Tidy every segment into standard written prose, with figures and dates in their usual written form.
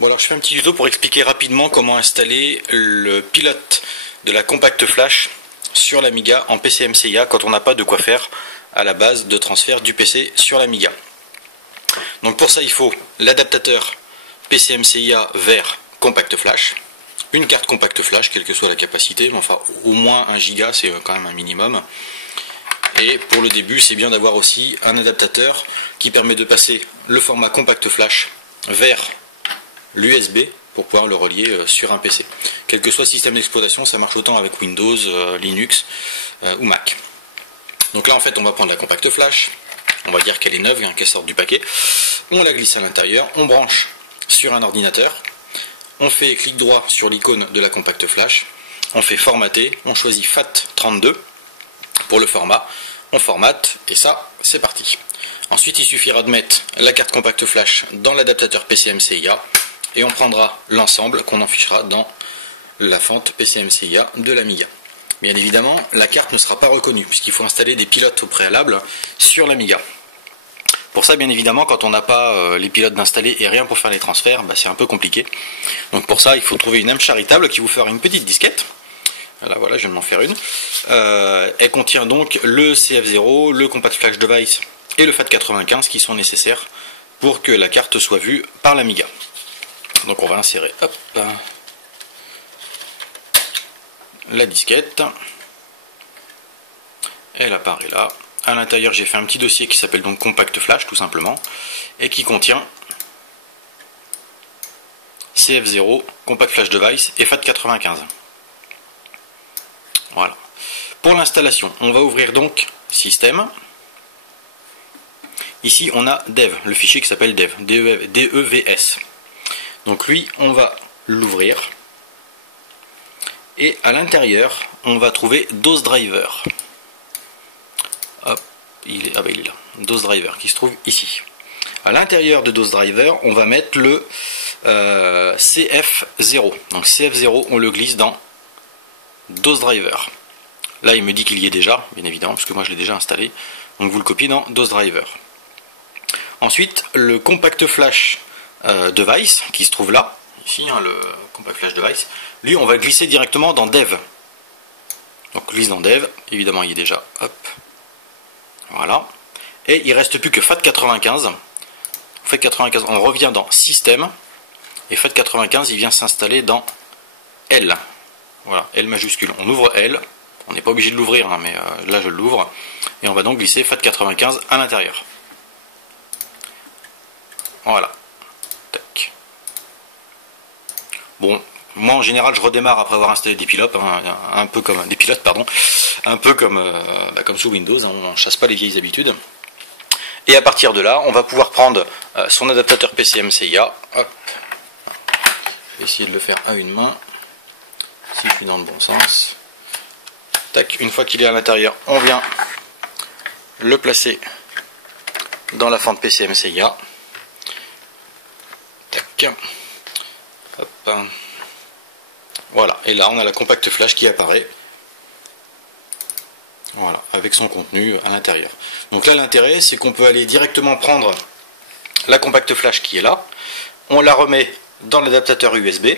Bon alors je fais un petit tuto pour expliquer rapidement comment installer le pilote de la Compact Flash sur l'Amiga en PCMCIA quand on n'a pas de quoi faire à la base de transfert du PC sur l'Amiga. Donc pour ça il faut l'adaptateur PCMCIA vers Compact Flash, une carte Compact Flash quelle que soit la capacité, mais enfin au moins 1 giga c'est quand même un minimum. Et pour le début c'est bien d'avoir aussi un adaptateur qui permet de passer le format Compact Flash vers l'USB pour pouvoir le relier sur un PC. Quel que soit le système d'exploitation, ça marche autant avec Windows, Linux ou Mac. Donc là en fait on va prendre la Compact Flash, on va dire qu'elle est neuve, qu'elle sort du paquet, on la glisse à l'intérieur, on branche sur un ordinateur, on fait clic droit sur l'icône de la Compact Flash, on fait formater, on choisit FAT32 pour le format, on formate et ça c'est parti. Ensuite il suffira de mettre la carte Compact Flash dans l'adaptateur PCMCIA et on prendra l'ensemble qu'on affichera dans la fente PCMCIA de l'Amiga. Bien évidemment, la carte ne sera pas reconnue puisqu'il faut installer des pilotes au préalable sur l'Amiga. Pour ça, bien évidemment, quand on n'a pas les pilotes d'installer et rien pour faire les transferts, c'est un peu compliqué. Donc pour ça, il faut trouver une âme charitable qui vous fera une petite disquette. Voilà, je vais m'en faire une. Elle contient donc le CF0, le Compact Flash Device et le FAT95 qui sont nécessaires pour que la carte soit vue par l'Amiga. Donc on va insérer la disquette. Elle apparaît là. À l'intérieur j'ai fait un petit dossier qui s'appelle donc Compact Flash tout simplement et qui contient CF0, Compact Flash Device et FAT95. Voilà. Pour l'installation, on va ouvrir donc Système. Ici on a Dev, le fichier qui s'appelle Dev, DEVS. Donc lui, on va l'ouvrir. Et à l'intérieur, on va trouver DOS Driver. Hop, il est là. DOS Driver qui se trouve ici. À l'intérieur de DOS Driver, on va mettre le CF0. Donc CF0, on le glisse dans DOS Driver. Là, il me dit qu'il y est déjà, bien évidemment, parce que moi je l'ai déjà installé. Donc vous le copiez dans DOS Driver. Ensuite, le Compact Flash Device qui se trouve là, ici, le Compact Flash Device, lui on va glisser directement dans Dev. Donc glisse dans Dev, évidemment il est déjà, hop, voilà. Et il reste plus que FAT95. FAT95, on revient dans Système, et FAT95 il vient s'installer dans L. Voilà, L majuscule. On ouvre L, on n'est pas obligé de l'ouvrir, mais là je l'ouvre, et on va donc glisser FAT95 à l'intérieur. Voilà. Tac. Bon, moi en général je redémarre après avoir installé des pilotes, un peu comme des pilotes, pardon, un peu comme sous Windows, on ne chasse pas les vieilles habitudes. Et à partir de là, on va pouvoir prendre son adaptateur PCMCIA. Hop. Je vais essayer de le faire à une main, si je suis dans le bon sens. Tac, une fois qu'il est à l'intérieur, on vient le placer dans la fente PCMCIA. Tac. Hop. Voilà, et là on a la Compact Flash qui apparaît. Voilà, avec son contenu à l'intérieur. Donc là l'intérêt c'est qu'on peut aller directement prendre la Compact Flash qui est là, on la remet dans l'adaptateur USB,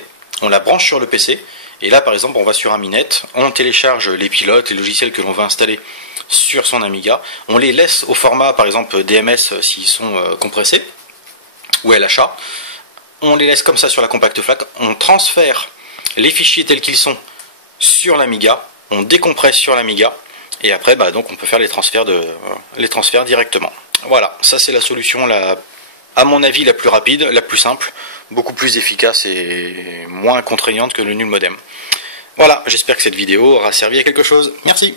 on la branche sur le PC, et là par exemple on va sur Aminet, on télécharge les pilotes, les logiciels que l'on va installer sur son Amiga, on les laisse au format par exemple DMS s'ils sont compressés, ou LHA, on les laisse comme ça sur la Compact Flash, on transfère les fichiers tels qu'ils sont sur l'Amiga, on décompresse sur l'Amiga, et après donc on peut faire les transferts directement. Voilà, ça c'est la solution à mon avis la plus rapide, la plus simple, beaucoup plus efficace et moins contraignante que le nul modem. Voilà, j'espère que cette vidéo aura servi à quelque chose. Merci.